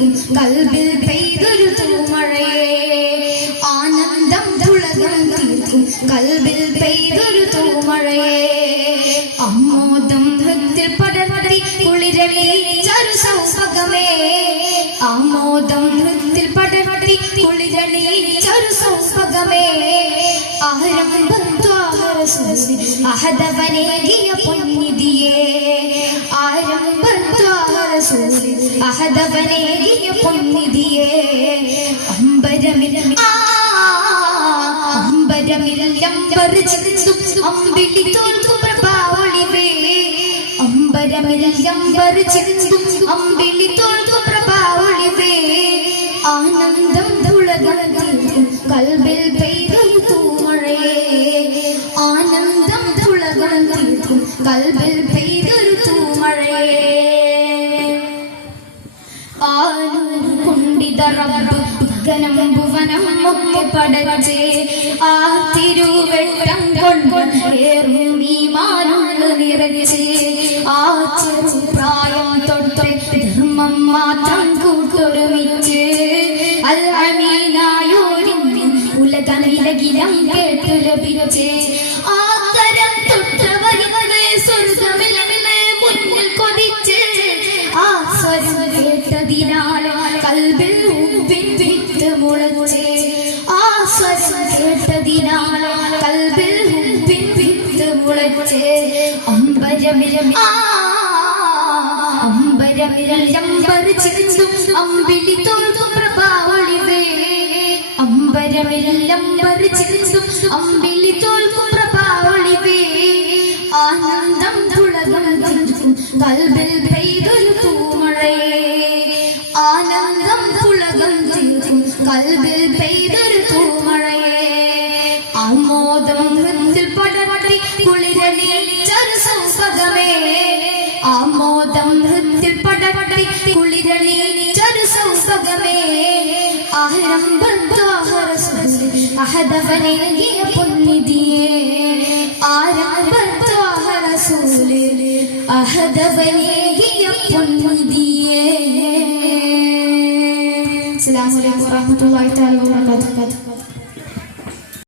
കൽബിൽ പെയ്തൊരു തൂമഴയേ ആനന്ദം കൽബിൽ ഹൃത്തിൽ ആമോദം ഹൃത്തിൽ ആരംഭം ദ്വാരസുരസി അഹദവനേകിയ തോൽക്കും പ്രഭാവളിവേ. ആനന്ദം തുളകീർക്കും കൽബിൽ പെയ്തും ആനന്ദം കൽബിൽ പെയ്തൊരു ഭുവനം ഒക്കെ പടച്ചേ. ആ തിരുവെട്ടം കൊണ്ടേറും ഈ മാനുള്ള നിറച്ചേ. ആ ചെറു തൊട്ടേ ധർമ്മം മാത്രം കൂട്ടൊരുമിച്ച്. അൽ കേട്ടു ലഭിച്ചേ കൽബിൽ കൽബിൽ ആനന്ദം തുളകം കൽബിൽ പെയ്തൊരു കൽബിൽ പെയ്തൊരു തൂമഴയേ ആമോദം ഹൃത്തിൽ പടർത്തി കുളിരണിച്ചൊരു സൗഭഗമേ ആമോദം ഹൃത്തിൽ പടർത്തി കുളിരണിച്ചൊരു സൗഭഗമേ ആരംഭം ദ്വാഹരസുരസി അഹദവനേകിയ പൊന്നിധിയേ ആരംഭം ദ്വാഹരസൂൽ അഹദവനേകിയ അസ്സലാമു അലൈക്കും വറഹ്മത്തുള്ളാഹി തആല വബറകാതുഹു